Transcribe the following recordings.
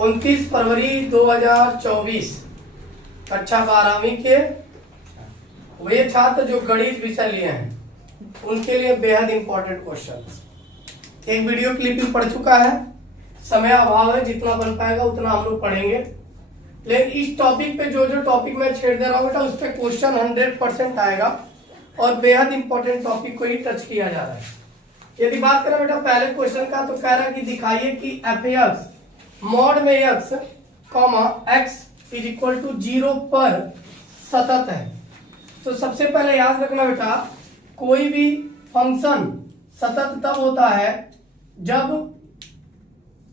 29 फरवरी 2024 कक्षा 12वीं के वे छात्र जो गणित विषय लिए हैं उनके लिए बेहद इंपॉर्टेंट क्वेश्चन। एक वीडियो क्लिपिंग पढ़ चुका है, समय अभाव है, जितना बन पाएगा उतना हम लोग पढ़ेंगे। लेकिन इस टॉपिक पे जो जो टॉपिक मैं छेड़ दे रहा हूँ बेटा, उस पर क्वेश्चन 100% आएगा और बेहद इंपॉर्टेंट टॉपिक को ही टच किया जा रहा है। यदि बात करें बेटा पहले क्वेश्चन का, तो कह रहा है कि दिखाइए कि एफ एक्स मॉड में x comma x is equal to 0 पर सतत है। तो सबसे पहले याद रखना बेटा, कोई भी फंक्शन सतत तब होता है जब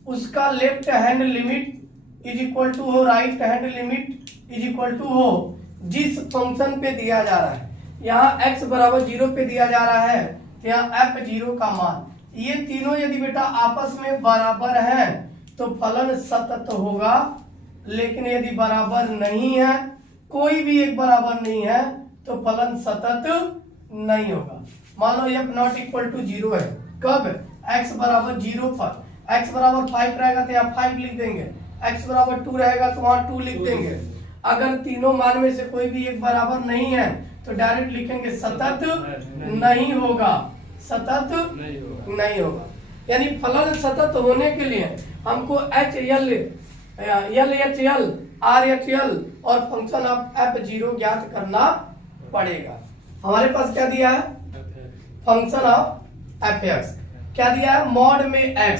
उसका left hand limit is equal to हो right hand limit is equal to हो जिस फंक्शन पे दिया जा रहा है। यहाँ x बराबर 0 पे दिया जा रहा है, तो यहाँ f0 का मान, ये तीनों यदि बेटा आपस में बराबर है तो फलन सतत होगा। लेकिन यदि बराबर नहीं है, कोई भी एक बराबर नहीं है, तो फलन सतत नहीं होगा। मान लो f नॉट इक्वल टू 0 है, कब? x बराबर 0 पर। x बराबर 5 रहेगा तो यहाँ 5 लिख देंगे, x बराबर 2 रहेगा तो वहां 2 लिख देंगे। अगर तीनों मान में से कोई भी एक बराबर नहीं है तो डायरेक्ट लिखेंगे सतत नहीं होगा, सतत नहीं होगा। यानी फलन सतत होने के लिए हमको H L H L R H L और फंक्शन ऑफ f0 ज्ञात करना पड़ेगा। हमारे पास क्या दिया है? फंक्शन ऑफ एफ एक्स क्या दिया है? मॉड में x।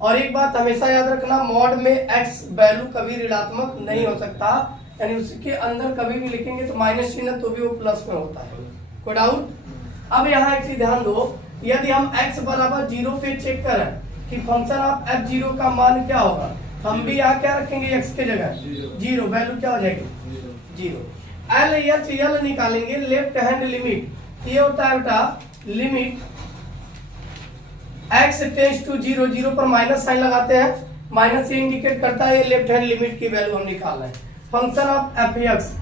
और एक बात हमेशा याद रखना, मॉड में x वैल्यू कभी ऋणात्मक नहीं हो सकता, यानी उसके अंदर कभी भी लिखेंगे तो माइनस चिन्ह तो भी वो प्लस में होता है। कोई डाउट? अब यहाँ एक चीज ध्यान दो, यदि हम x बराबर 0 पे चेक करें कि फंक्शन ऑफ f0 का मान क्या होगा, हम भी यहाँ क्या रखेंगे x के जगह 0, वैल्यू क्या हो जाएगी 0। एल एच एल निकालेंगे, लेफ्ट हैंड लिमिट ये होता है बेटा लिमिट x टेंड्स टू 0, 0 पर माइनस साइन लगाते हैं, माइनस ये इंडिकेट करता है ये लेफ्ट हैंड लिमिट की वैल्यू हम निकाल रहे हैं फंक्शन ऑफ एफ एक्स।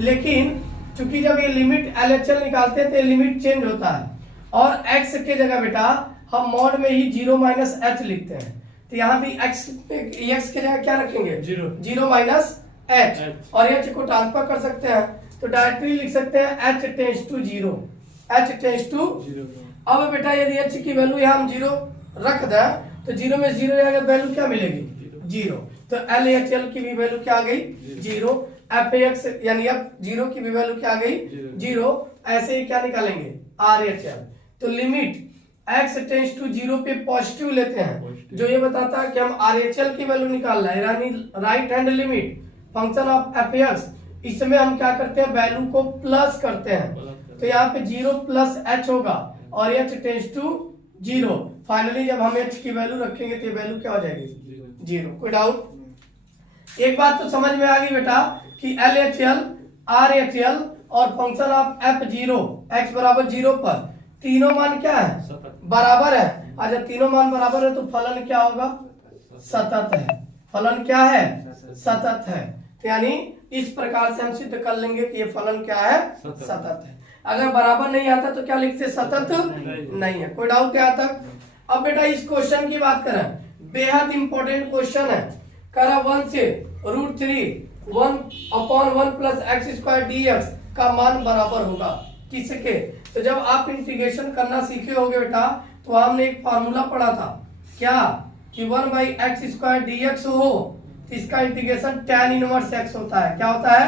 लेकिन चूंकि जब ये लिमिट एल एच एल निकालते हैं तो ये लिमिट चेंज होता है और x के जगह बेटा हम मॉड में ही 0 माइनस एच लिखते हैं। तो यहाँ भी x के जगह क्या रखेंगे 0 माइनस एच, और h को ट्रांसफर कर सकते हैं तो डायरेक्टली लिख सकते हैं h tends to 0, h tends to 0। अब बेटा यदि h की वैल्यू यहाँ हम 0 रख दें तो 0 में 0 जाएगा, वैल्यू क्या मिलेगी 0। तो एल एच एल की भी वैल्यू क्या आ गई 0, एफ एक्स यानी f0 की भी वैल्यू क्या आ गई 0। ऐसे ही क्या निकालेंगे आर एच एल। तो लिमिट x टेंड्स टू 0 पे पॉजिटिव लेते हैं, जो ये बताता है कि हम आर एच एल की वैल्यू निकाल रहे हैं, यानी right hand limit function of F x. इसमें हम क्या करते हैं, वैल्यू को प्लस करते हैं, तो यहाँ पे 0 प्लस एच होगा और h टेंड्स टू 0। फाइनली जब हम h की वैल्यू रखेंगे तो ये वैल्यू क्या हो जाएगी 0। कोई डाउट? एक बात तो समझ में आ गई बेटा कि L H L R H L और फंक्शन ऑफ f0 x बराबर 0 पर तीनों मान क्या है बराबर है। अच्छा, तीनों मान बराबर है तो फलन क्या होगा सतत है। फलन क्या है सतत है। तो यानी इस प्रकार से हम सिद्ध कर लेंगे कि ये फलन क्या है सतत है। अगर बराबर नहीं आता तो क्या लिखते सतत नहीं है। कोई डाउट यहाँ तक? अब बेटा इस क्वेश्चन की बात करें, बेहद इंपॉर्टेंट क्वेश्चन है। करा 1 से √3 1/1 प्लस एक्स स्क्वायर dx का मान बराबर होगा किसके? तो जब आप इंटीग्रेशन करना सीखे होगे बेटा तो हमने एक फार्मूला पढ़ा था क्या कि 1/x स्क्वायर dx हो तो इसका इंटीग्रेशन tan इनवर्स x होता है। क्या होता है?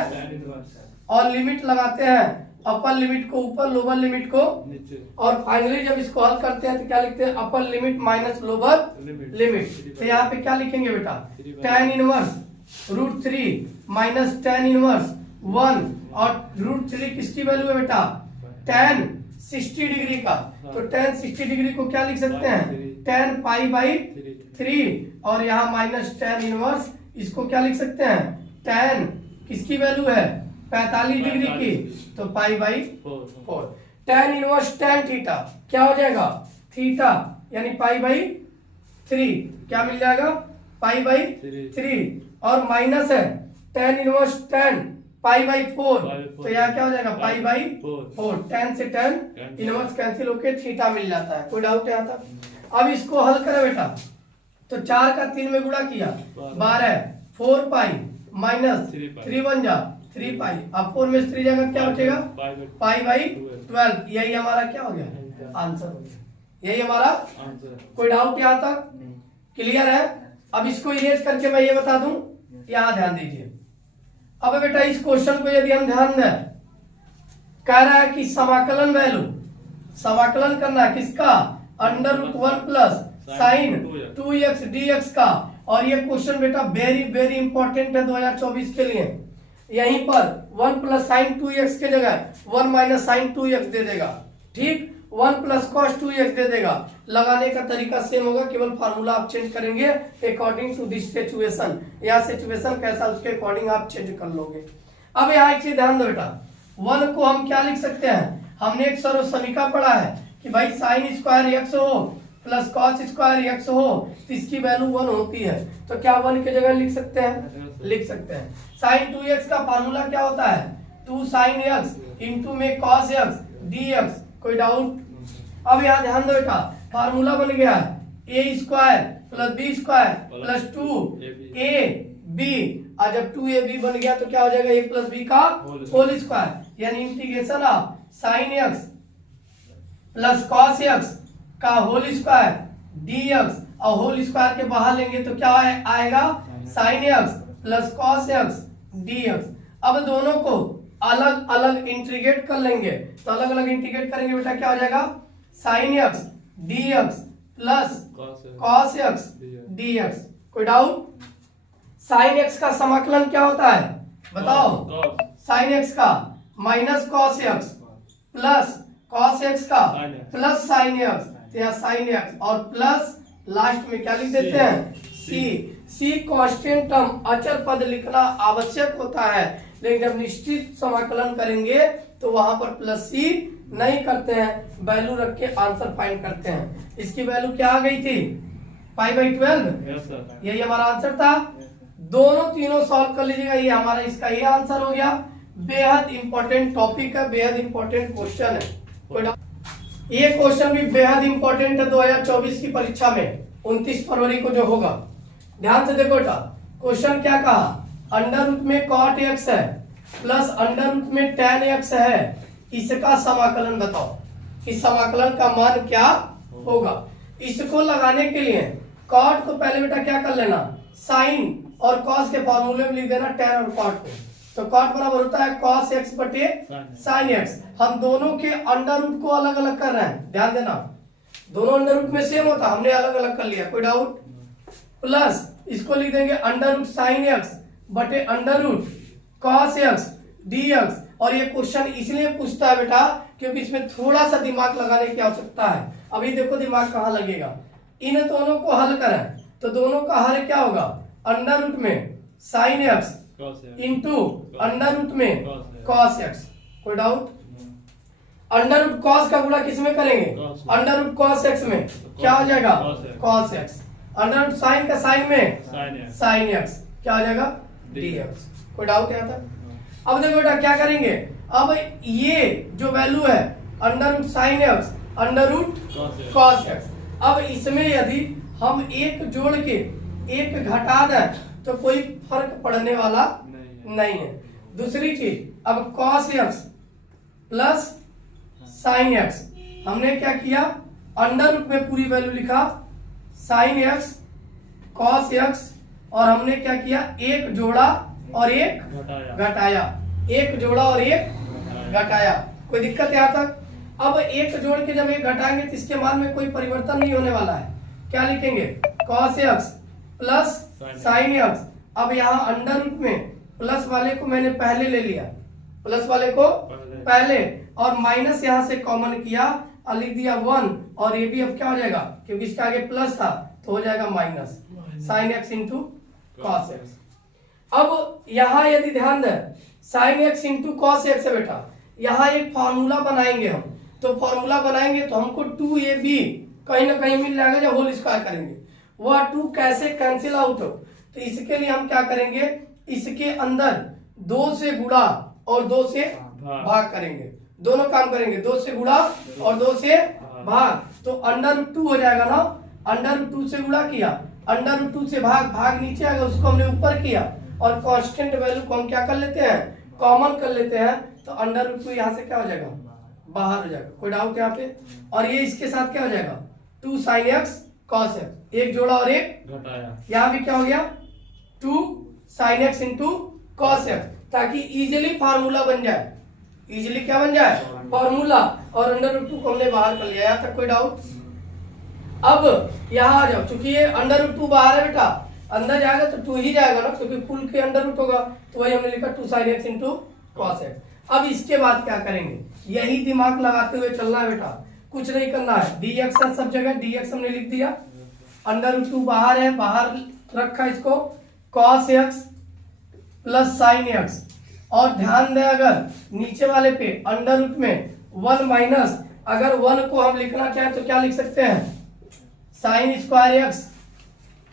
और लिमिट लगाते हैं, अपर लिमिट को ऊपर, लोअर लिमिट को नीचे, और फाइनली जब इसको हल करते हैं तो क्या लिखते हैं upper limit minus lower limit. तो यहाँ पे क्या लिखेंगे बेटा tan inverse √3 minus tan inverse 1, और √3 किसकी वैल्यू है बेटा tan 60 डिग्री का, तो tan 60 डिग्री को क्या लिख सकते हैं tan π/3, और यहाँ माइनस tan इनवर्स इसको क्या लिख सकते हैं tan किसकी वैल्यू है 45 डिग्री की, तो π/4। tan इनवर्स tan थीटा क्या हो जाएगा थीटा, यानी π/3 क्या मिल जाएगा π/3, और माइनस है tan इनवर्स tan π/4, तो यहाँ क्या हो जाएगा π/4। tan से tan इनवर्स कैंसिल होके थीटा मिल जाता है। कोई डाउट है यहाँ तक? अब इसको हल करें बेटा, तो 4 का 3 में गुणा किया 12, 4 पाई माइनस 3 बन जा 3 पाई। अब 4 में 3 जगह क्या बचेगा पाई बाई 12। यही हमारा क्या हो गया आंसर हो गया, यही हमारा आंसर। कोई डाउट यहाँ तक क्लियर है? अब इसको इरेज करके मैं ये बता दूं, यहाँ ध्यान दीजिए। अब बेटा इस क्वेश्चन को यदि हम ध्यान दें, कह रहा है कि समाकलन वैल्यू, समाकलन करना है किसका, √1 प्लस साइन 2x dx का। और ये क्वेश्चन बेटा वेरी वेरी इंपॉर्टेंट है 2024 के लिए। यहीं पर 1 प्लस साइन 2x के जगह 1 माइनस साइन 2x दे देगा, ठीक, 1 प्लस कॉस 2x दे देगा। लगाने का तरीका सेम होगा, केवल फार्मूला आप चेंज करेंगे अकॉर्डिंग टू दिस सिचुएशन। या सिचुएशन कैसा उसके अकॉर्डिंग आप चेंज कर लोगे। अब यहाँ एक चीज ध्यान दो बेटा, 1 को हम क्या लिख सकते हैं, हमने एक सर्व समीकरण पढ़ा है कि भाई साइन स्क्वायर x हो प्लस कॉस स्क्वायर x हो तो इसकी वैल्यू 1 होती है। तो क्या 1 की जगह लिख सकते हैं, लिख सकते हैं। साइन 2x का फार्मूला क्या होता है, 2 साइन x इंटू में कॉस x dx। कोई डाउट? अब यहाँ ध्यान दो बेटा, फार्मूला बन गया है a square plus b square plus 2ab। और जब 2ab बन गया तो क्या हो जाएगा, a प्लस बी का होल स्क्वायर, यानी integration of sine x plus cos x का होल स्क्वायर dx। और होल स्क्वायर के बाहर लेंगे तो क्या आएगा, sine x plus cos x dx। अब दोनों को अलग अलग इंटीग्रेट कर लेंगे, तो अलग अलग इंटीग्रेट करेंगे बेटा क्या हो जाएगा, sine x dx plus cos x dx। कोई डाउट? साइन x का समाकलन क्या होता है बताओ, साइन x का minus cos x plus cos x का प्लस साइन x, यहाँ साइन x और प्लस लास्ट में क्या लिख देते हैं c कांस्टेंट टर्म अचर पद लिखना आवश्यक होता है, लेकिन जब निश्चित समाकलन करेंगे तो वहां पर प्लस c नहीं करते हैं, वैल्यू रख के आंसर फाइंड करते हैं। इसकी वैल्यू क्या आ गई थी, पाई बाई 12। यही हमारा आंसर था। दोनों तीनों सॉल्व कर लीजिएगा, ये हमारा इसका ये आंसर हो गया। बेहद इंपॉर्टेंट टॉपिक है, बेहद इंपॉर्टेंट क्वेश्चन है। ये क्वेश्चन भी बेहद इंपॉर्टेंट है 2024 की परीक्षा में, 29 फरवरी को जो होगा। ध्यान से देखो बेटा, क्वेश्चन क्या कहा, अंडर रूट में कॉट x है प्लस अंडर रूट में tan x है, इसका समाकलन बताओ, इस समाकलन का मान क्या होगा। इसको लगाने के लिए कॉट को पहले बेटा क्या कर लेना, साइन और कॉस के फॉर्मूले में लिख देना tan और कॉट को। तो कॉट बराबर होता है कॉस x बटे साइन x। हम दोनों के अंडर रूट को अलग अलग कर रहे हैं, ध्यान देना, दोनों अंडर रूट में सेम होता, हमने अलग अलग कर लिया। कोई डाउट? प्लस इसको लिख देंगे अंडर रूट साइन x बटे under root cos x dx। और ये क्वेश्चन इसलिए पूछता है बेटा क्योंकि इसमें थोड़ा सा दिमाग लगाने की आवश्यकता है। अभी देखो दिमाग कहाँ लगेगा, इन दोनों को हल करें तो दोनों का हल क्या होगा, अंडर रूट में sine x into under root में कॉस x। कोई डाउट? अंडर रूट कॉस का गुणा किस में करेंगे, अंडर रूट कॉस x में क्या हो जाएगा cos x। Under root sine का साइन में साइन x क्या हो जाएगा dx। कोई डाउट यहाँ तक? अब देखो बेटा क्या करेंगे, अब ये जो वैल्यू है under root sine x under root cos x, अब इसमें यदि हम एक जोड़ के एक घटा दें तो कोई फर्क पड़ने वाला नहीं है। दूसरी चीज, अब cos x plus sine x, हमने क्या किया, अंडर रूट में पूरी वैल्यू लिखा साइन x कॉस x, और हमने क्या किया, एक जोड़ा और एक घटाया, एक जोड़ा और एक घटाया। कोई दिक्कत यहाँ तक? अब एक जोड़ के जब एक घटाएंगे तो इसके मान में कोई परिवर्तन नहीं होने वाला है। क्या लिखेंगे, cos x plus sine x। अब यहाँ अंडर रूट में प्लस वाले को मैंने पहले ले लिया, प्लस वाले को पहले, और माइनस यहाँ से कॉमन किया और लिख दिया 1, और ये भी अब क्या हो जाएगा, क्योंकि इसके आगे प्लस था तो हो जाएगा minus sine x into cos x। अब यहाँ यदि ध्यान दें, sine x into cos x है बेटा, यहाँ एक फॉर्मूला बनाएंगे हम, तो फॉर्मूला बनाएंगे तो हमको 2ab कहीं ना कहीं मिल जाएगा जब होल स्क्वायर करेंगे, वह 2 कैसे कैंसिल आउट हो। तो इसके लिए हम क्या करेंगे, इसके अंदर 2 से गुणा और 2 से भाग करेंगे, दोनों काम करेंगे, 2 से गुणा और 2 से भाग, तो अंडर रूट 2 हो जाएगा ना, अंडर रूट 2 से गुणा किया √2 से भाग नीचे आएगा, उसको हमने ऊपर किया और कांस्टेंट वैल्यू को हम क्या कर लेते हैं, कॉमन कर लेते हैं, तो √2 यहाँ से क्या हो जाएगा, बाहर हो जाएगा। कोई डाउट यहाँ पे? और ये इसके साथ क्या हो जाएगा, 2 sin x cos x, एक जोड़ा और एक घटाया, यहाँ भी क्या हो गया 2 sin x into cos x, ताकि इजीली फार्मूला बन जाए, इजीली क्या बन जाए, फार्मूला। और √2 को हमने बाहर कर लिया, यहाँ तक कोई डाउट? अब यहाँ आ जाओ, चूंकि ये √2 बाहर है बेटा, अंदर जाएगा तो 2 ही जाएगा ना, क्योंकि फुल के √2 होगा, तो वही हमने लिखा 2 sin x into cos x। अब इसके बाद क्या करेंगे, यही दिमाग लगाते हुए चलना है बेटा, कुछ नहीं करना है। dx है सब जगह, dx हमने लिख दिया, √2 बाहर है, बाहर रखा इसको, cos x plus sin x, और ध्यान दें अगर नीचे वाले पे √ में 1 माइनस, अगर 1 को हम लिखना चाहें तो क्या लिख सकते हैं, sin square x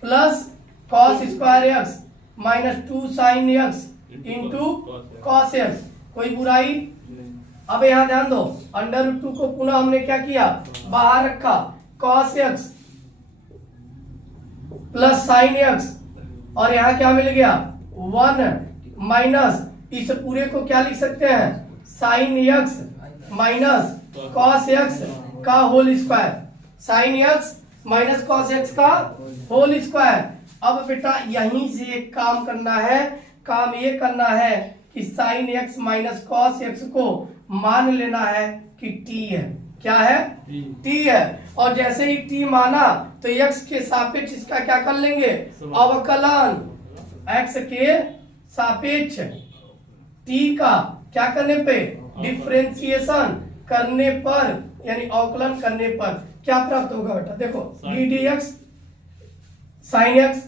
plus cos square x minus 2 sin x into cos x, कोई बुराई? अब यहाँ ध्यान दो, √2 को पुनः हमने क्या किया, बाहर रखा, cos x plus sin x, और यहाँ क्या मिल गया 1 माइनस, इस पूरे को क्या लिख सकते हैं, sin x minus cos x का whole square, sin x minus cos x का होल स्क्वायर। अब बेटा यहीं से एक काम करना है, काम ये करना है कि sin x minus cos x को मान लेना है कि t है, क्या है, t है, और जैसे ही t माना तो x के सापेक्ष इसका क्या कर लेंगे, अवकलन, x के सापेक्ष t का क्या करने पे, डिफरेंशिएशन करने पर, यानी अवकलन करने पर क्या प्राप्त होगा बेटा, देखो d dx sin x,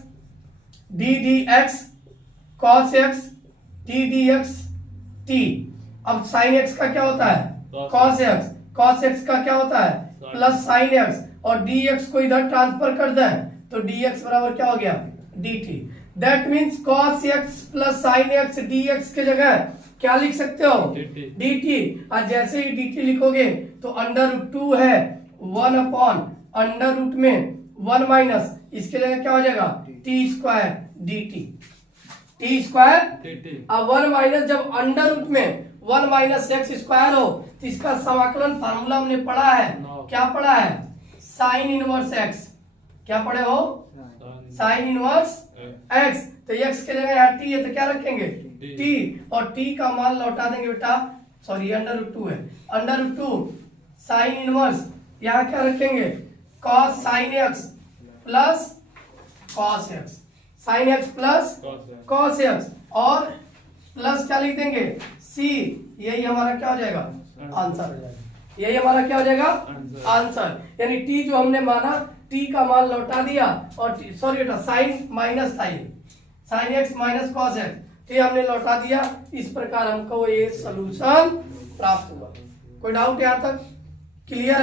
d dx cos x, d dx t। अब sin x का क्या होता है, cos x, cos x का क्या होता है, प्लस sin x, और dx को इधर ट्रांसफर कर दें तो dx बराबर क्या हो गया, dt। That means cos x plus sin x dx के जगह क्या लिख सकते हो, dt। और जैसे ही dt लिखोगे तो √2 है 1 अपॉन √ में 1 माइनस, इसके जगह क्या हो जाएगा, t square dt, t square. अब 1 माइनस, जब √ में 1 माइनस x स्क्वायर हो तो इसका समाकलन फार्मूला हमने पढ़ा है, क्या पढ़ा है, साइन इनवर्स x, क्या पढ़े हो, साइन इनवर्स x। तो x के जगह यहाँ t है तो क्या रखेंगे, t, और t का मान लौटा देंगे बेटा, सॉरी √2 है, √2 साइन इनवर्स, यहाँ क्या रखेंगे, cos sin x plus cos x, sin x plus cos x, और प्लस क्या लिख देंगे, c, यही हमारा क्या हो जाएगा, आंसर हो जाएगा, यही हमारा क्या हो जाएगा, आंसर। यानी t जो हमने माना, t का मान लौटा दिया, और सॉरी बेटा साइन माइनस था, ये sine x minus cos x, तो हमने लौटा दिया। इस प्रकार हमको ये सॉल्यूशन प्राप्त हुआ। कोई डाउट यहाँ तक क्लियर है?